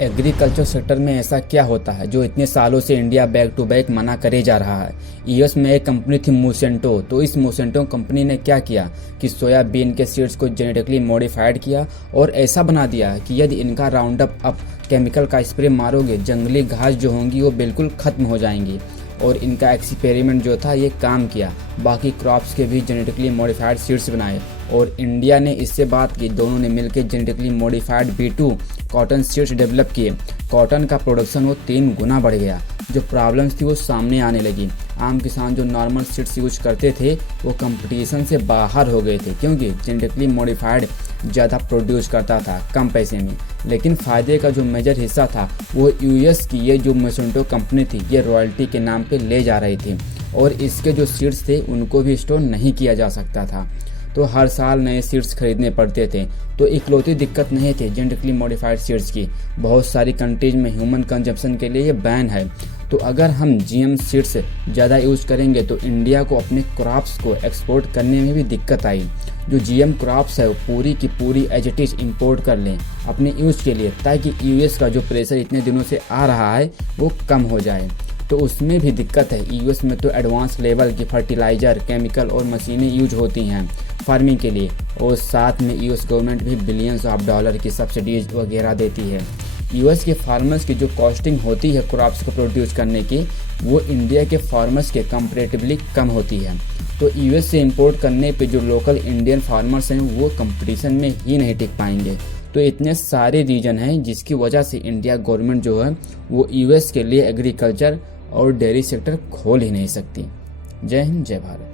Agriculture sector में ऐसा क्या होता है जो इतने सालों से इंडिया बैक टू बैक मना करे जा रहा है। यूएस में एक कंपनी थी मोसेंटो, तो इस मोसेंटो कंपनी ने क्या किया कि सोयाबीन के सीड्स को जेनेटिकली मॉडिफाइड किया और ऐसा बना दिया कि यदि इनका राउंड अप केमिकल का स्प्रे मारोगे, जंगली घास जो होंगी वो बिल्कुल ख़त्म हो जाएंगी। और इनका एक्सपेरिमेंट जो था ये काम किया। बाकी क्रॉप्स के भी जेनेटिकली मॉडिफाइड सीड्स बनाए और इंडिया ने इससे बात की। दोनों ने मिलकर genetically modified B2 cotton seeds develop किए। कॉटन का प्रोडक्शन वो 3 गुना बढ़ गया। जो प्रॉब्लम्स थी वो सामने आने लगी। आम किसान जो नॉर्मल सीड्स यूज करते थे वो कंपटीशन से बाहर हो गए थे, क्योंकि जेनेटिकली मॉडिफाइड ज़्यादा प्रोड्यूस करता था कम पैसे में। लेकिन फ़ायदे का जो मेजर हिस्सा था वो यूएस की ये जो मोसेंटो कंपनी थी ये रॉयल्टी के नाम पे ले जा रही थी और इसके जो सीड्स थे उनको भी स्टोर नहीं किया जा सकता था। तो हर साल नए सीड्स खरीदने पड़ते थे। तो इकलौती दिक्कत नहीं थी जेनेटिकली मॉडिफाइड सीड्स की, बहुत सारी कंट्रीज में ह्यूमन कंजप्शन के लिए ये बैन है। तो अगर हम जीएम सीड्स ज़्यादा यूज़ करेंगे तो इंडिया को अपने क्रॉप्स को एक्सपोर्ट करने में भी दिक्कत आई। जो जीएम क्रॉप्स है वो पूरी की पूरी एज इट इज़ इम्पोर्ट कर लें अपने यूज़ के लिए, ताकि यूएस का जो प्रेशर इतने दिनों से आ रहा है वो कम हो जाए। तो उसमें भी दिक्कत है। यूएस में तो एडवांस लेवल की फर्टिलाइज़र, केमिकल और मशीनें यूज होती हैं फार्मिंग के लिए, और साथ में यूएस गवर्नमेंट भी बिलियंस ऑफ डॉलर की सब्सिडीज वगैरह देती है। यूएस के फार्मर्स की जो कॉस्टिंग होती है क्रॉप्स को प्रोड्यूस करने की, वो इंडिया के फार्मर्स के कंपैरेटिवली कम होती है। तो यूएस से इंपोर्ट करने पे जो लोकल इंडियन फार्मर्स हैं वो कंपटीशन में ही नहीं टिक पाएंगे। तो इतने सारे रीजन हैं जिसकी वजह से इंडिया गवर्नमेंट जो है वो यूएस के लिए एग्रीकल्चर और डेयरी सेक्टर खोल ही नहीं सकती। जय हिंद, जय भारत।